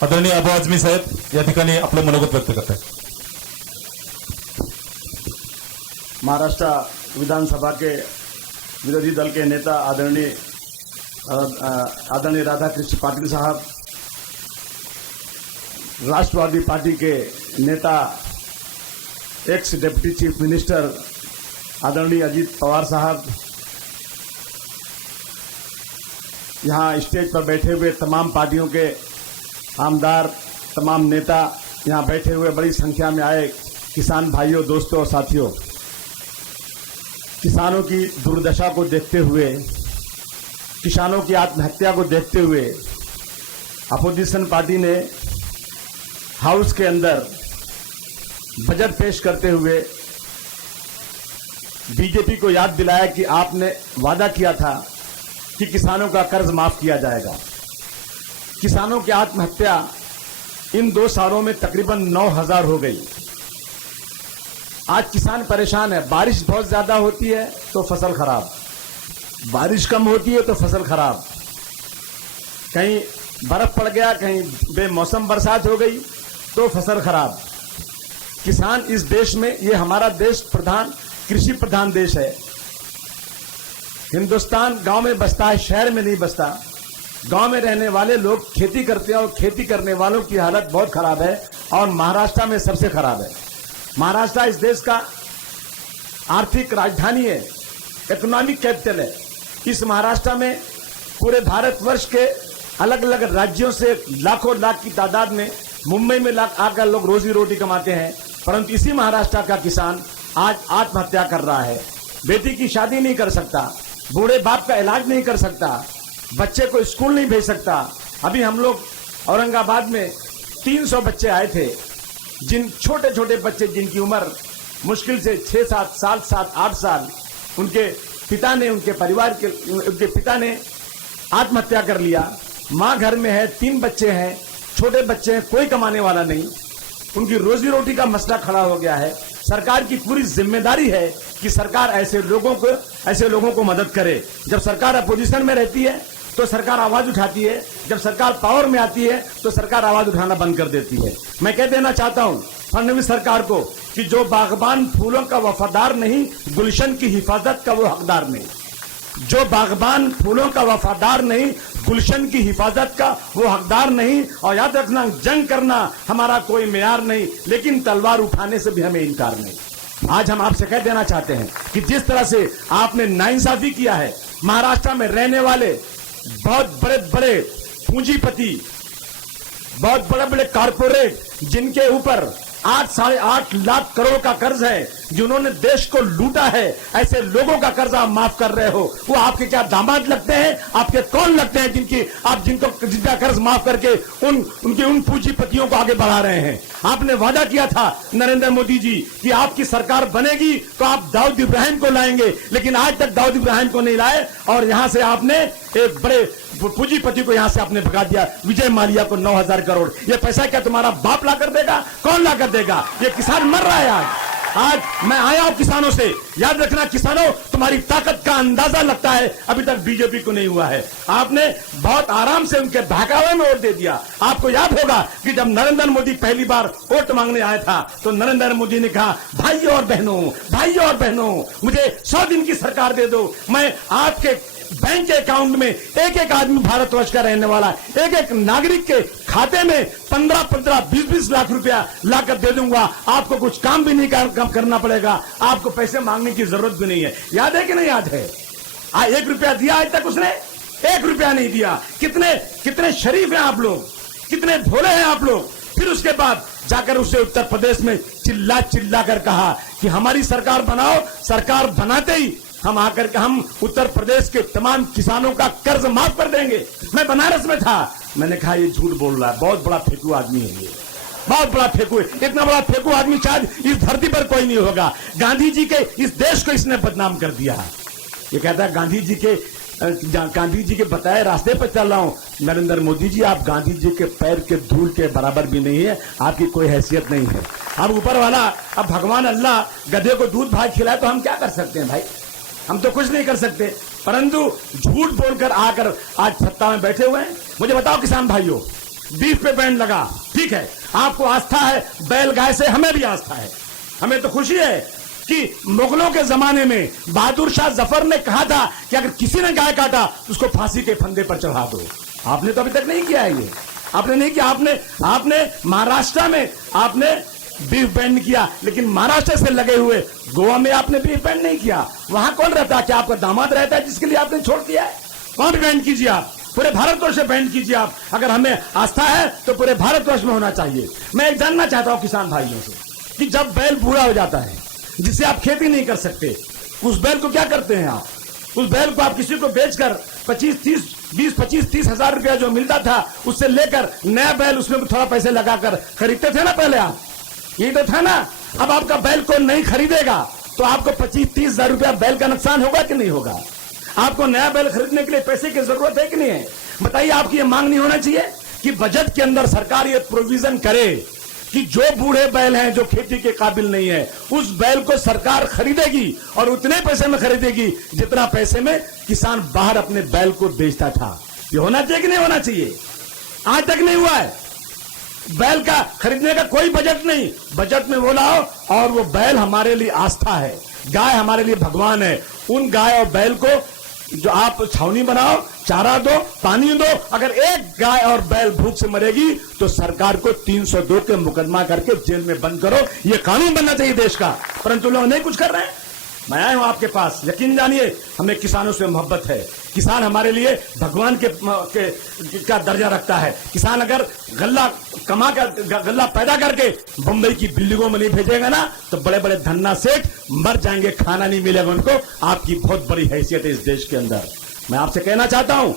आदरणीय अबू आझमी साहेब या ठिकाणी आपलं मनोगत व्यक्त करत आहेत. महाराष्ट्र विधानसभा के विरोधी दल के नेता आदरणीय राधाकृष्ण पाटिल साहब, राष्ट्रवादी पार्टी के नेता एक्स डिप्टी चीफ मिनिस्टर आदरणीय अजीत पवार साहब, यहाँ स्टेज पर बैठे हुए तमाम पार्टियों के आमदार, तमाम नेता यहाँ बैठे हुए बड़ी संख्या में आए किसान भाइयों, दोस्तों और साथियों, किसानों की दुर्दशा को देखते हुए, किसानों की आत्महत्या को देखते हुए अपोजिशन पार्टी ने हाउस के अंदर बजट पेश करते हुए बीजेपी को याद दिलाया कि आपने वादा किया था कि किसानों का कर्ज माफ किया जाएगा। किसानों की आत्महत्या इन 2 सालों में तकरीबन 9,000 हो गई। आज किसान परेशान है। बारिश बहुत ज्यादा होती है तो फसल खराब, बारिश कम होती है तो फसल खराब, कहीं बर्फ पड़ गया, कहीं बेमौसम बरसात हो गई तो फसल खराब। किसान इस देश में, ये हमारा देश प्रधान कृषि प्रधान देश है। हिंदुस्तान गांव में बसता है, शहर में नहीं बसता। गांव में रहने वाले लोग खेती करते हैं और खेती करने वालों की हालत बहुत खराब है और महाराष्ट्र में सबसे खराब है। महाराष्ट्र इस देश का आर्थिक राजधानी है, इकोनॉमिक कैपिटल है। इस महाराष्ट्र में पूरे भारतवर्ष के अलग अलग राज्यों से लाखों लाख की तादाद में मुंबई में आकर लोग रोजी रोटी कमाते हैं, परंतु इसी महाराष्ट्र का किसान आज आत्महत्या कर रहा है। बेटी की शादी नहीं कर सकता, बूढ़े बाप का इलाज नहीं कर सकता, बच्चे को स्कूल नहीं भेज सकता। अभी हम लोग औरंगाबाद में 300 बच्चे आए थे, जिन छोटे छोटे बच्चे जिनकी उम्र मुश्किल से 6-7 साल, 7-8 साल, उनके पिता ने, उनके परिवार के उनके पिता ने आत्महत्या कर लिया। माँ घर में है, 3 बच्चे हैं, छोटे बच्चे हैं, कोई कमाने वाला नहीं, उनकी रोजी रोटी का मसला खड़ा हो गया है। सरकार की पूरी जिम्मेदारी है कि सरकार ऐसे लोगों को मदद करे। जब सरकार अपोजिशन में रहती है तो सरकार आवाज उठाती है, जब सरकार पावर में आती है तो सरकार आवाज उठाना बंद कर देती है। मैं कह देना चाहता हूं फडणवीस सरकार को कि जो बागबान फूलों का वफादार नहीं, गुलशन की हिफाजत का वो हकदार नहीं। जो बागबान फूलों का वफादार नहीं, गुलशन की हिफाजत का वो हकदार नहीं। और याद रखना, जंग करना हमारा कोई मेयार नहीं, लेकिन तलवार उठाने से भी हमें इनकार नहीं। आज हम आपसे कह देना चाहते हैं कि जिस तरह से आपने नाइंसाफी किया है, महाराष्ट्र में रहने वाले बहुत बड़े बड़े पूंजीपति, बहुत बड़े बड़े कारपोरेट, जिनके ऊपर 8-8.5 लाख करोड़ का कर्ज है, जिन्होंने देश को लूटा है, ऐसे लोगों का कर्ज आप माफ कर रहे हो। वो आपके क्या दामाद लगते हैं? आपके कौन लगते हैं जिनका कर्ज माफ करके उन पूंजीपतियों को आगे बढ़ा रहे हैं? आपने वादा किया था नरेंद्र मोदी जी कि आपकी सरकार बनेगी तो आप दाऊद इब्राहिम को लाएंगे, लेकिन आज तक दाऊद इब्राहिम को नहीं लाए और यहां से आपने एक बड़े पूंजीपति को यहां से आपने भगा दिया, विजय माल्या को 9,000 करोड़। ये पैसा क्या तुम्हारा बाप ला कर देगा? कौन ला कर देगा? ये किसान मर रहा है। आज मैं आया हूं किसानों से, याद रखना किसानों, तुम्हारी ताकत का अंदाजा लगता है अभी तक बीजेपी को नहीं हुआ है। आपने बहुत आराम से उनके बहकावे में वोट दे दिया। आपको याद होगा कि जब नरेंद्र मोदी पहली बार वोट मांगने आया था तो नरेंद्र मोदी ने कहा, भाइयों और बहनों, मुझे 100 दिन की सरकार दे दो, मैं आपके बैंक के अकाउंट में एक आदमी भारतवर्ष का रहने वाला, एक नागरिक के खाते में 15-15, 20-20 लाख रुपया लाकर दे दूंगा। आपको कुछ काम भी नहीं करना पड़ेगा, आपको पैसे मांगने की जरूरत भी नहीं है। याद है कि नहीं याद है? 1 रुपया दिया आज तक उसने? 1 रुपया नहीं दिया। कितने शरीफ हैं आप लोग, कितने भोले हैं आप लोग। फिर उसके बाद जाकर उसे उत्तर प्रदेश में चिल्ला कर कहा कि हमारी सरकार बनाओ। सरकार बनाते ही हम उत्तर प्रदेश के तमाम किसानों का कर्ज माफ कर देंगे। मैं बनारस में था, मैंने कहा ये झूठ बोल रहा है, बहुत बड़ा फेंकू आदमी है ये, बहुत बड़ा फेंकू है। इतना बड़ा फेंकू आदमी शायद इस धरती पर कोई नहीं होगा। गांधी जी के इस देश को इसने बदनाम कर दिया। ये कहता है गांधी जी के बताए रास्ते पर चल रहा हूं। नरेंद्र मोदी जी, आप गांधी जी के पैर के धूल के बराबर भी नहीं है, आपकी कोई हैसियत नहीं है। अब ऊपर वाला, अब भगवान अल्लाह गधे को दूध भात खिलाए तो हम क्या कर सकते हैं भाई? हम तो कुछ नहीं कर सकते, परंतु झूठ बोलकर आकर आज सत्ता में बैठे हुए हैं। मुझे बताओ किसान भाइयों, बीफ पे बैन लगा, ठीक है, आपको आस्था है बैल गाय से, हमें भी आस्था है। हमें तो खुशी है कि मुगलों के जमाने में बहादुर शाह जफर ने कहा था कि अगर किसी ने गाय काटा उसको फांसी के फंदे पर चढ़ा दो। आपने तो अभी तक नहीं किया है, ये आपने नहीं किया। आपने महाराष्ट्र में आपने बीफ बैन किया, लेकिन महाराष्ट्र से लगे हुए गोवा में आपने बीफ बैन नहीं किया। वहां कौन रहता है? क्या आपका दामाद रहता है जिसके लिए आपने छोड़ दिया है? कौन बैन कीजिए आप, पूरे भारतवर्ष से बैन कीजिए आप। अगर हमें आस्था है तो पूरे भारतवर्ष में होना चाहिए। मैं एक जानना चाहता हूं किसान भाइयों से कि जब बैल बूढ़ा हो जाता है, जिससे आप खेती नहीं कर सकते, उस बैल को क्या करते हैं आप? उस बैल को आप किसी को बेचकर 20-30 हजार रुपया जो मिलता था उससे लेकर नया बैल उसमें थोड़ा पैसे लगाकर खरीदते थे ना पहले आप, यही तो था ना। अब आपका बैल को नहीं खरीदेगा तो आपको 25-30 हजार रुपया बैल का नुकसान होगा कि नहीं होगा? आपको नया बैल खरीदने के लिए पैसे की जरूरत है कि नहीं है? बताइए, आपकी ये मांग नहीं होना चाहिए कि बजट के अंदर सरकार ये प्रोविजन करे कि जो बूढ़े बैल हैं जो खेती के काबिल नहीं है, उस बैल को सरकार खरीदेगी और उतने पैसे में खरीदेगी जितना पैसे में किसान बाहर अपने बैल को बेचता था। ये होना चाहिए कि नहीं होना चाहिए? आज तक नहीं हुआ है। बैल का खरीदने का कोई बजट नहीं, बजट में वो लाओ। और वो बैल हमारे लिए आस्था है, गाय हमारे लिए भगवान है। उन गाय और बैल को जो आप छावनी बनाओ, चारा दो, पानी दो। अगर एक गाय और बैल भूख से मरेगी तो सरकार को 302 के मुकदमा करके जेल में बंद करो। ये कानून बनना चाहिए देश का, परंतु लोग नहीं कुछ कर रहे हैं। मैं आया हूं आपके पास, यकीन जानिए हमें किसानों से मोहब्बत है। किसान हमारे लिए भगवान का दर्जा रखता है। किसान अगर गल्ला कमा कर गल्ला पैदा करके बंबई की बिल्डिंगों में नहीं भेजेगा ना तो बड़े बड़े धन्ना सेठ मर जाएंगे, खाना नहीं मिलेगा उनको। आपकी बहुत बड़ी हैसियत है इस देश के अंदर। मैं आपसे कहना चाहता हूं,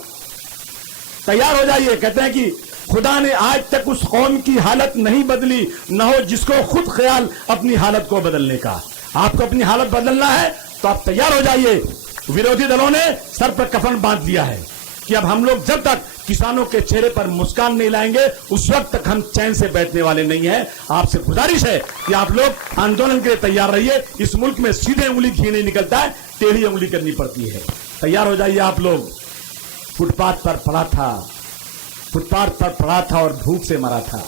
तैयार हो जाइए। कहते हैं कि खुदा ने आज तक उस कौम की हालत नहीं बदली, न हो जिसको खुद ख्याल अपनी हालत को बदलने का। आपको अपनी हालत बदलना है तो आप तैयार हो जाइए। विरोधी दलों ने सर पर कफन बांध दिया है कि अब हम लोग जब तक किसानों के चेहरे पर मुस्कान नहीं लाएंगे उस वक्त तक हम चैन से बैठने वाले नहीं हैं। आपसे गुजारिश है कि आप लोग आंदोलन के लिए तैयार रहिए। इस मुल्क में सीधे उंगली घी नहीं निकलता है, टेढ़ी उंगली करनी पड़ती है। तैयार हो जाइए आप लोग। फुटपाथ पर पड़ा था और भूख से मरा था।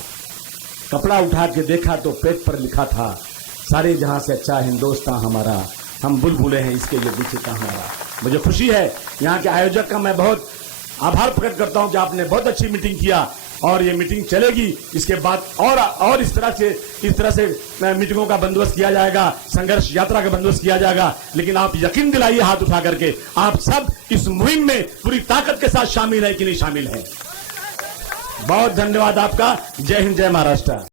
कपड़ा उठा के देखा तो पेट पर लिखा था, सारे जहां से अच्छा हिंदुस्तान हमारा, हम बुलबुले हैं इसके ये बीच का हमारा। मुझे खुशी है यहाँ के आयोजक का मैं बहुत आभार प्रकट करता हूं कि आपने बहुत अच्छी मीटिंग किया और ये मीटिंग चलेगी। इसके बाद और इस तरह से मीटिंगों का बंदोबस्त किया जाएगा, संघर्ष यात्रा का बंदोबस्त किया जाएगा। लेकिन आप यकीन दिलाइए हाथ उठा करके, आप सब इस मुहिम में पूरी ताकत के साथ शामिल है कि नहीं शामिल है? बहुत धन्यवाद आपका। जय हिंद, जय महाराष्ट्र।